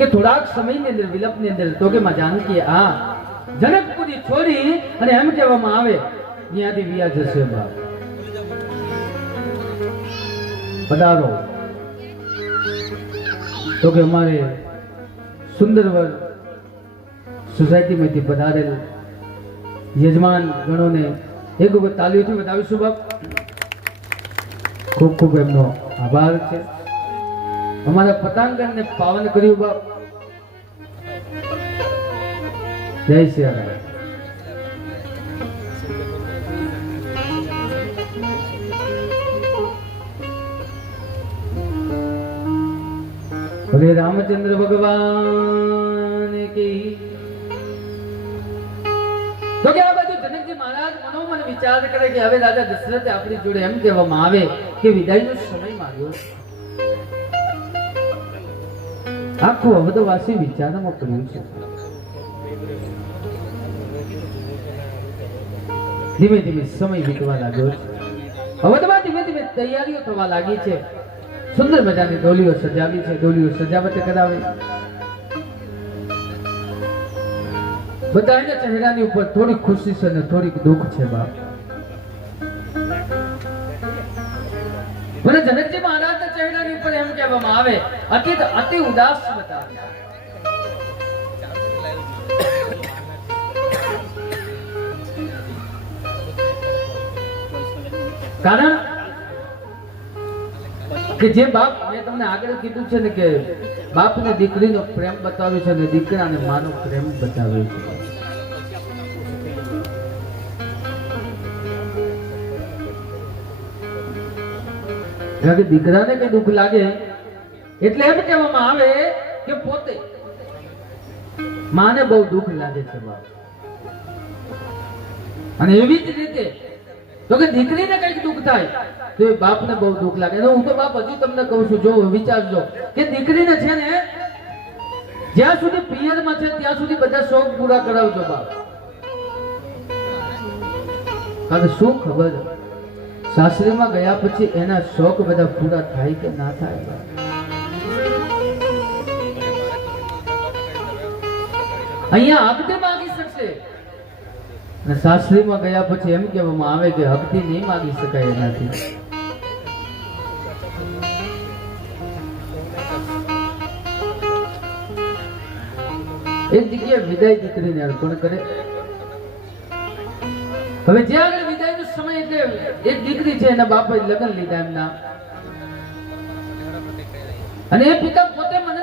કે થોડાક સમયની અંદર વિલપની અંદર તો કે માં જાનકી આ જનકપુરી છોડી અને એમ કહેવામાં આવે ત્યાંથી વિયા જશે બાપ પધારો તો કે અમારે સુંદરવર સોસાયટીમાંથી પધારેલ યજમાન ગણોને એક વખત તાલીઓથી બતાવીશું બાપ ખૂબ ખૂબ એમનો આભાર છે અમારા પતાંગણને પાવન કર્યું બાપ જય શ્રી રામ બોલે રામચંદ્ર ભગવાન કી તો કે આ બાજુ જનકજી મહારાજ મનોમન વિચાર કરે કે હવે રાજા દશરથે આપણી જોડે એમ કહેવામાં આવે કે વિદાયનો સમય માંગ્યો આખું અવધવાસી વિચારમાં પડ્યું છે ધીમે ધીમે સમય વીતવા લાગ્યો છે અવધમાં ધીમે ધીમે તૈયારીઓ થવા લાગી છે સુંદર મજાની ડોલીઓ સજાવી છે ડોલીઓ સજાવટ કરાવી બધાના ચહેરાની ઉપર થોડી ખુશી છે અને થોડીક દુઃખ છે બાપ મને જનકજી મહારાજના ચહેરાની ઉપર એમ કહેવામાં આવે અતિ ઉદાસ બતાવે કારણ કે જે બાપ મેં તમને આગળ કીધું છે ને કે બાપને દીકરીનો પ્રેમ બતાવ્યો છે અને દીકરાને માનો પ્રેમ બતાવ્યો છે કારણ કે દીકરાને કઈ દુઃખ લાગે એટલે એમ કહેવામાં આવે કે પોતે માને બહુ દુઃખ લાગે છે બાપ અને એવી જ રીતે તો કે દીકરીને કઈક દુઃખ થાય તો એ બાપને બહુ દુઃખ લાગે હું તો બાપ હજુ તમને કહું છું જો વિચારજો કે દીકરીને છે ને જ્યાં સુધી પિયરમાં છે ત્યાં સુધી બધા શોખ પૂરા કરાવજો બાપ કારણ શું ખબર સાસરીમાં ગયા પછી એના શોખ બધા પૂરા થાય કે ના થાય અહીંયા હકતે માગી શકશે અને સાસરીમાં ગયા પછી એમ કહેવામાં આવે કે હકથી નહીં માગી શકાય એનાથી એક જગ્યાએ વિદાય દીકરીને અર્પણ કરે હવે જે આગળ વિદાયનો સમય એટલે એક દીકરી છે એના બાપે લગ્ન લીધા એમના અને એ પિતા પોતે મને